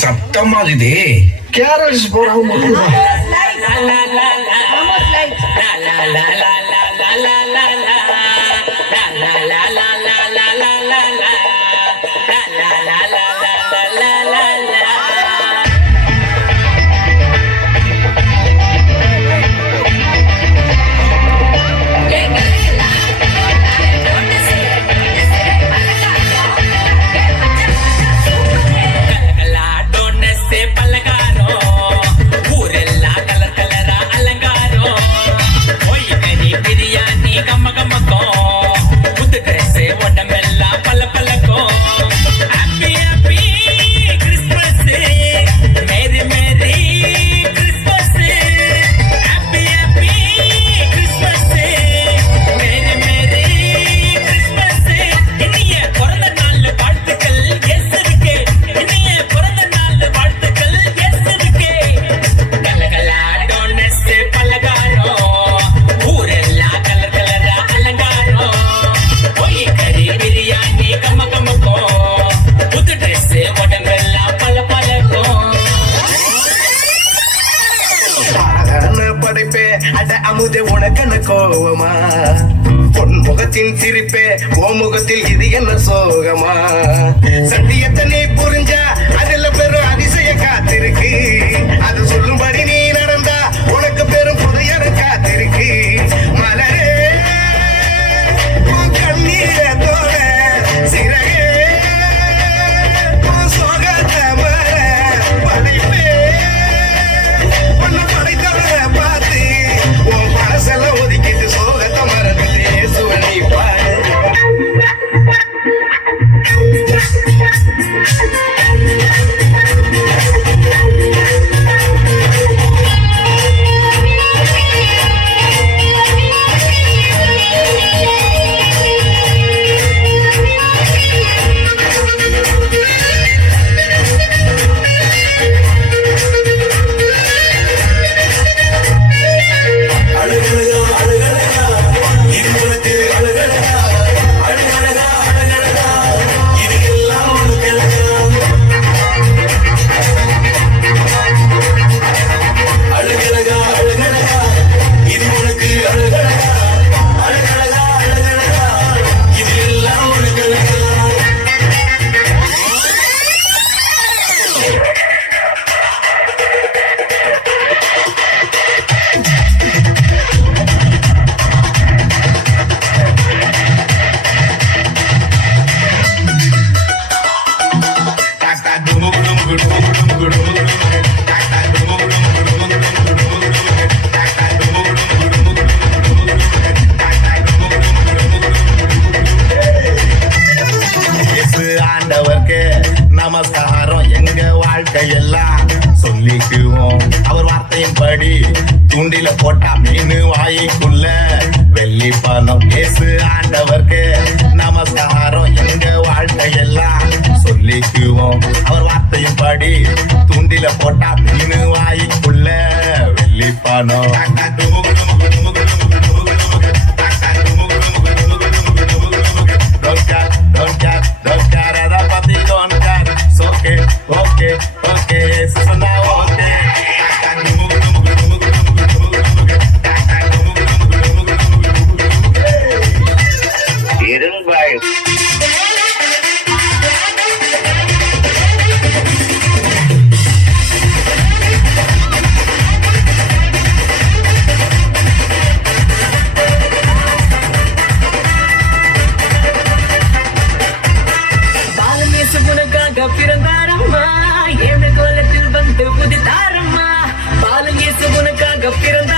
சத்தமா இது கேரல்ஸ் போறவங்க அமுதே உனக்கென்ன கோவமா பொன் முகத்தின் சிரிப்பே ஓ முகத்தில் இது என்ன சோகமா சத்தியத்தை நீ புரிஞ்சா அதுல பெரும் அதிசய காத்திருக்கு அது சொல்லும்படி நீ நடந்தா உனக்கு பெரும் புதையல காத்திருக்கு மலரே கண்ணீர தோட சிறகே சோகத்தை மர படைப்பே உன்னை படைத்தவரை பார்த்து உன் மனசெல்லாம் ஒதுக்கிட்டு சோகத்தை மறந்துட்டு இயேசுவை பாடு. நமஸ்காரம் எங்க வாழ்க்கையெல்லாம் சொல்லிக்குவோம் அவர் வார்த்தையின்படி தூண்டில போட்டா மீன் வாய்க்குள்ள வெள்ளி பணம் இயேசு ஆண்டவர்க்கு நமஸ்காரம் எங்க வாழ்க்கையெல்லாம் சொல்லிக்குவோம் அவர் வார்த்தையின்படி தூண்டில போட்டா மீன் வாய்க்குள்ள வெள்ளி பணம் Okay, so now okay. பிறந்தாரம்மா ஏழு கோலத்தில் வந்து புதிதாரம்மா பாலன் இயேசு உனக்காக பிறந்த